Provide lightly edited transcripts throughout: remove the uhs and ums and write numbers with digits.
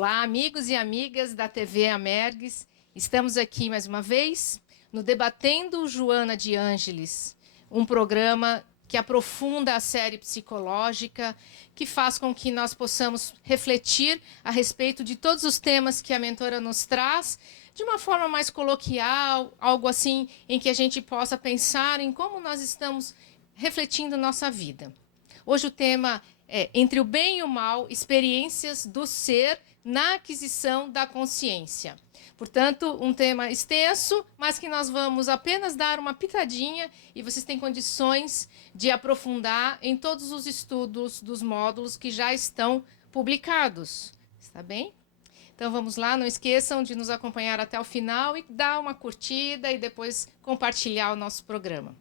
Olá, amigos e amigas da TV Amergues. Estamos aqui mais uma vez no Debatendo Joana de Ângeles, um programa que aprofunda a série psicológica, que faz com que nós possamos refletir a respeito de todos os temas que a mentora nos traz, de uma forma mais coloquial, algo assim em que a gente possa pensar em como nós estamos refletindo nossa vida. Hoje o tema é Entre o Bem e o Mal, experiências do ser na aquisição da consciência. Portanto, um tema extenso, mas que nós vamos apenas dar uma pitadinha e vocês têm condições de aprofundar em todos os estudos dos módulos que já estão publicados. Está bem? Então vamos lá, não esqueçam de nos acompanhar até o final e dar uma curtida e depois compartilhar o nosso programa.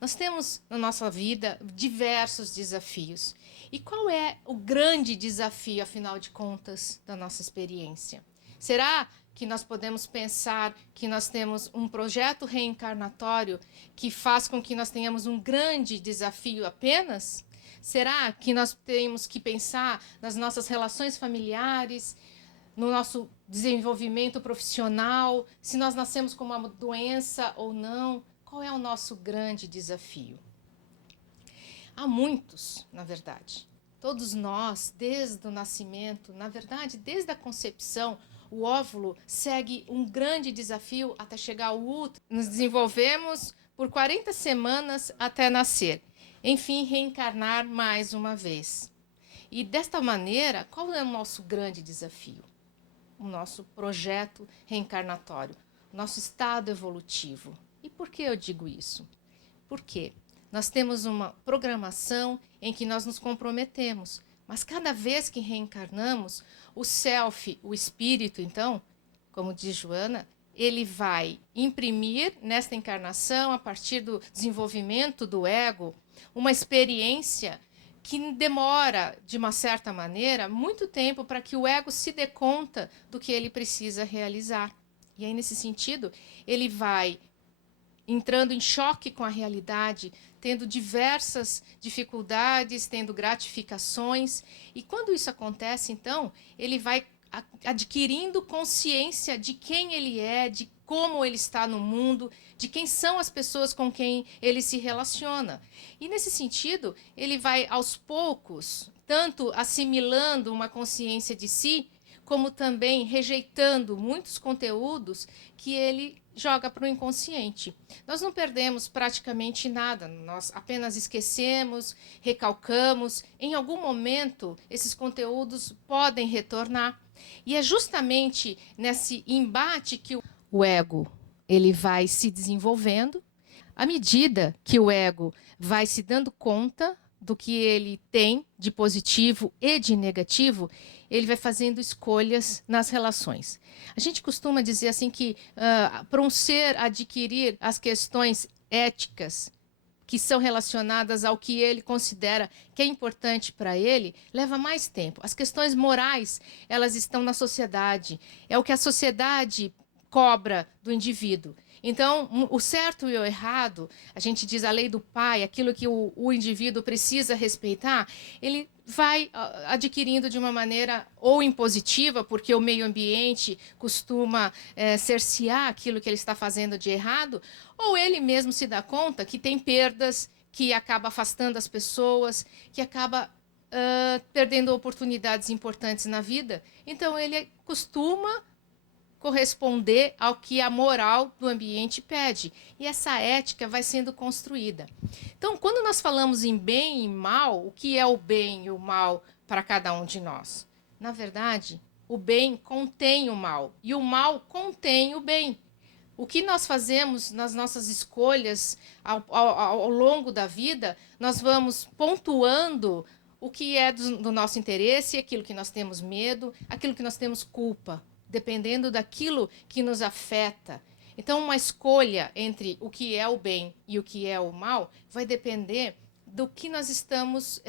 Nós temos na nossa vida diversos desafios. E qual é o grande desafio, afinal de contas, da nossa experiência? Será que nós podemos pensar que nós temos um projeto reencarnatório que faz com que nós tenhamos um grande desafio apenas? Será que nós temos que pensar nas nossas relações familiares, no nosso desenvolvimento profissional, se nós nascemos com uma doença ou não? Qual é o nosso grande desafio? Há muitos, na verdade. Todos nós, desde o nascimento, na verdade, desde a concepção, o óvulo segue um grande desafio até chegar ao útero. Nos desenvolvemos por 40 semanas até nascer. Enfim, reencarnar mais uma vez. E desta maneira, qual é o nosso grande desafio? O nosso projeto reencarnatório, nosso estado evolutivo. E por que eu digo isso? Porque nós temos uma programação em que nós nos comprometemos, mas cada vez que reencarnamos, o self, o espírito, então, como diz Joana, ele vai imprimir nesta encarnação, a partir do desenvolvimento do ego, uma experiência que demora, de uma certa maneira, muito tempo para que o ego se dê conta do que ele precisa realizar. E aí, nesse sentido, ele vai entrando em choque com a realidade, tendo diversas dificuldades, tendo gratificações. E quando isso acontece, então, ele vai adquirindo consciência de quem ele é, de como ele está no mundo, de quem são as pessoas com quem ele se relaciona. E, nesse sentido, ele vai, aos poucos, tanto assimilando uma consciência de si, como também rejeitando muitos conteúdos que ele joga para o inconsciente. Nós não perdemos praticamente nada, nós apenas esquecemos, recalcamos. Em algum momento, esses conteúdos podem retornar. E é justamente nesse embate que o ego ele vai se desenvolvendo. À medida que o ego vai se dando conta do que ele tem de positivo e de negativo, ele vai fazendo escolhas nas relações. A gente costuma dizer assim que para um ser adquirir as questões éticas que são relacionadas ao que ele considera que é importante para ele, leva mais tempo. As questões morais, elas estão na sociedade. É o que a sociedade cobra do indivíduo. Então, o certo e o errado, a gente diz a lei do pai, aquilo que o indivíduo precisa respeitar, ele vai adquirindo de uma maneira ou impositiva, porque o meio ambiente costuma cercear aquilo que ele está fazendo de errado, ou ele mesmo se dá conta que tem perdas, que acaba afastando as pessoas, que acaba perdendo oportunidades importantes na vida. Então, ele costuma corresponder ao que a moral do ambiente pede. E essa ética vai sendo construída. Então, quando nós falamos em bem e mal, o que é o bem e o mal para cada um de nós? Na verdade, o bem contém o mal e o mal contém o bem. O que nós fazemos nas nossas escolhas ao longo da vida, nós vamos pontuando o que é do nosso interesse, aquilo que nós temos medo, aquilo que nós temos culpa, dependendo daquilo que nos afeta. Então, uma escolha entre o que é o bem e o que é o mal vai depender do que nós estamos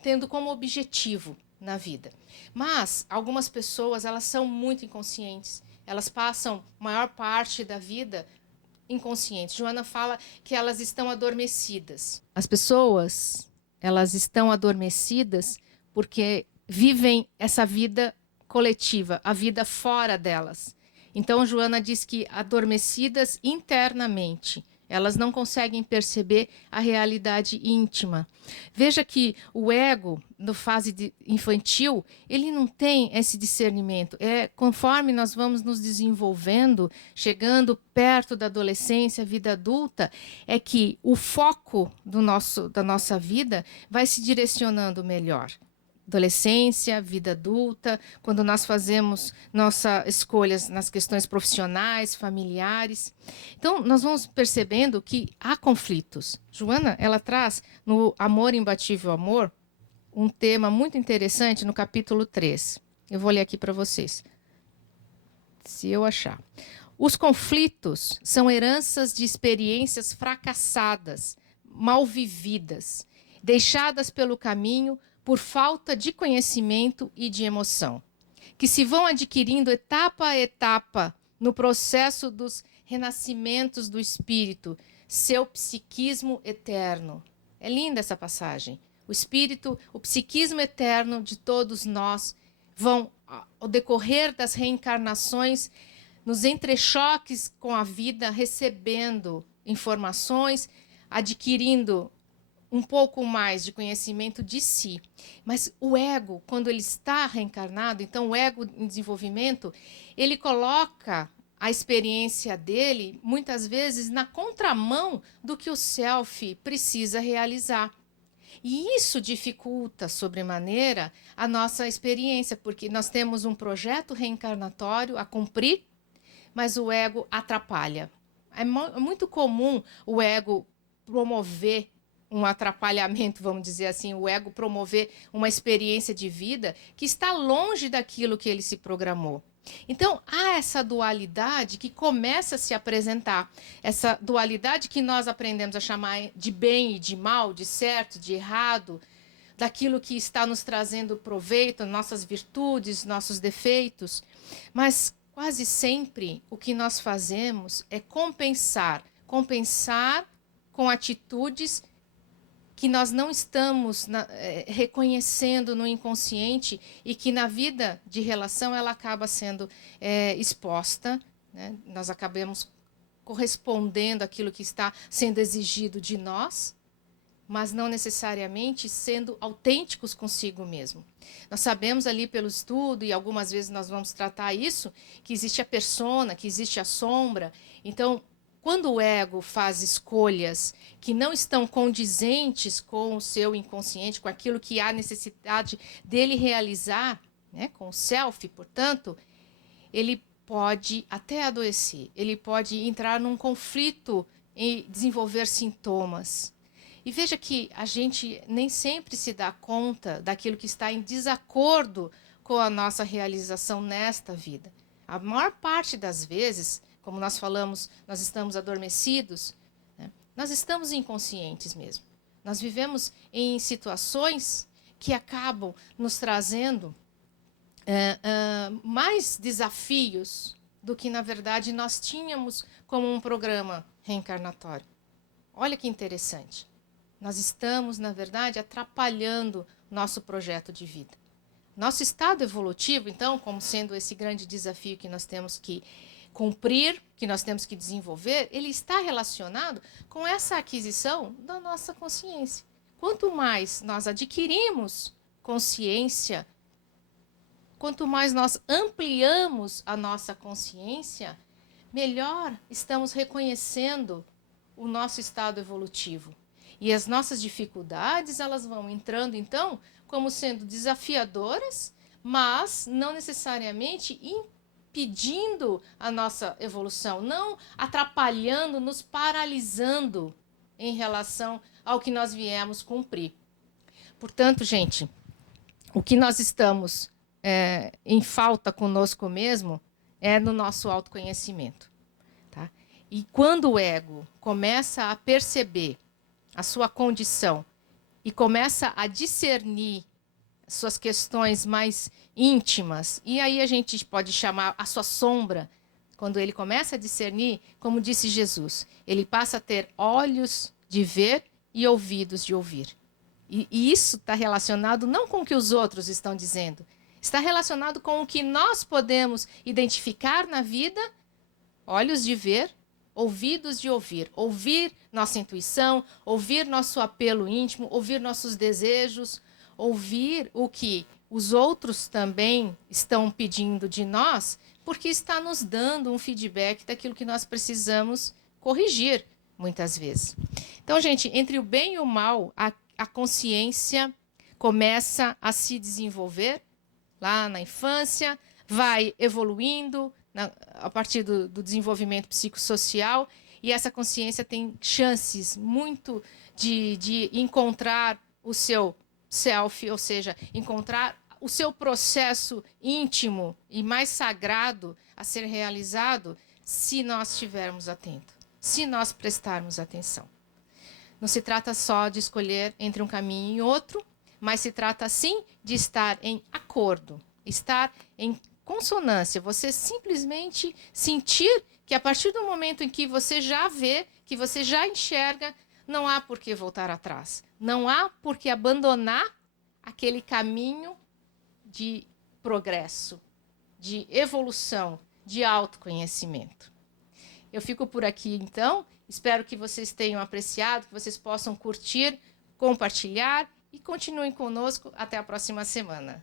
tendo como objetivo na vida. Mas algumas pessoas, elas são muito inconscientes. Elas passam a maior parte da vida inconscientes. Joana fala que elas estão adormecidas. As pessoas, elas estão adormecidas porque vivem essa vida coletiva, a vida fora delas. Então, Joana diz que adormecidas internamente, elas não conseguem perceber a realidade íntima. Veja que o ego, na fase infantil, ele não tem esse discernimento. Conforme nós vamos nos desenvolvendo, chegando perto da adolescência, vida adulta, é que o foco da nossa vida vai se direcionando melhor. Adolescência, vida adulta, quando nós fazemos nossas escolhas nas questões profissionais, familiares. Então, nós vamos percebendo que há conflitos. Joana, ela traz no Amor Imbatível Amor um tema muito interessante no capítulo 3. Eu vou ler aqui para vocês, se eu achar. Os conflitos são heranças de experiências fracassadas, mal vividas, deixadas pelo caminho por falta de conhecimento e de emoção, que se vão adquirindo etapa a etapa no processo dos renascimentos do espírito, seu psiquismo eterno. É linda essa passagem. O espírito, o psiquismo eterno de todos nós vão, ao decorrer das reencarnações, nos entrechoques com a vida, recebendo informações, adquirindo um pouco mais de conhecimento de si. Mas o ego, quando ele está reencarnado, então o ego em desenvolvimento, ele coloca a experiência dele, muitas vezes, na contramão do que o self precisa realizar. E isso dificulta, sobremaneira, a nossa experiência, porque nós temos um projeto reencarnatório a cumprir, mas o ego atrapalha. É muito comum o ego promover um atrapalhamento, vamos dizer assim, o ego promover uma experiência de vida que está longe daquilo que ele se programou. Então, há essa dualidade que começa a se apresentar, essa dualidade que nós aprendemos a chamar de bem e de mal, de certo, de errado, daquilo que está nos trazendo proveito, nossas virtudes, nossos defeitos. Mas, quase sempre, o que nós fazemos é compensar com atitudes que nós não estamos reconhecendo no inconsciente e que na vida de relação ela acaba sendo exposta, né? Nós acabamos correspondendo àquilo que está sendo exigido de nós, mas não necessariamente sendo autênticos consigo mesmo. Nós sabemos ali pelo estudo, e algumas vezes nós vamos tratar isso, que existe a persona, que existe a sombra. Então, quando o ego faz escolhas que não estão condizentes com o seu inconsciente, com aquilo que há necessidade dele realizar, né, com o self, portanto, ele pode até adoecer, ele pode entrar num conflito e desenvolver sintomas. E veja que a gente nem sempre se dá conta daquilo que está em desacordo com a nossa realização nesta vida. A maior parte das vezes, como nós falamos, nós estamos adormecidos, né? Nós estamos inconscientes mesmo. Nós vivemos em situações que acabam nos trazendo mais desafios do que, na verdade, nós tínhamos como um programa reencarnatório. Olha que interessante. Nós estamos, na verdade, atrapalhando nosso projeto de vida. Nosso estado evolutivo, então, como sendo esse grande desafio que nós temos que cumprir, que nós temos que desenvolver, ele está relacionado com essa aquisição da nossa consciência. Quanto mais nós adquirimos consciência, quanto mais nós ampliamos a nossa consciência, melhor estamos reconhecendo o nosso estado evolutivo. E as nossas dificuldades, elas vão entrando, então, como sendo desafiadoras, mas não necessariamente impedindo a nossa evolução, não atrapalhando, nos paralisando em relação ao que nós viemos cumprir. Portanto, gente, o que nós estamos em falta conosco mesmo é no nosso autoconhecimento. Tá? E quando o ego começa a perceber a sua condição e começa a discernir suas questões mais íntimas, e aí a gente pode chamar a sua sombra, quando ele começa a discernir, como disse Jesus, ele passa a ter olhos de ver e ouvidos de ouvir. E isso está relacionado não com o que os outros estão dizendo, está relacionado com o que nós podemos identificar na vida, olhos de ver, ouvidos de ouvir. Ouvir nossa intuição, ouvir nosso apelo íntimo, ouvir nossos desejos, ouvir o que os outros também estão pedindo de nós, porque está nos dando um feedback daquilo que nós precisamos corrigir, muitas vezes. Então, gente, entre o bem e o mal, a consciência começa a se desenvolver lá na infância, vai evoluindo a partir do desenvolvimento psicossocial, e essa consciência tem chances muito de encontrar o seu self, ou seja, encontrar o seu processo íntimo e mais sagrado a ser realizado, se nós estivermos atentos, se nós prestarmos atenção. Não se trata só de escolher entre um caminho e outro, mas se trata, sim, de estar em acordo, estar em consonância. Você simplesmente sentir que, a partir do momento em que você já vê, que você já enxerga, não há por que voltar atrás. Não há por que abandonar aquele caminho de progresso, de evolução, de autoconhecimento. Eu fico por aqui, então. Espero que vocês tenham apreciado, que vocês possam curtir, compartilhar e continuem conosco até a próxima semana.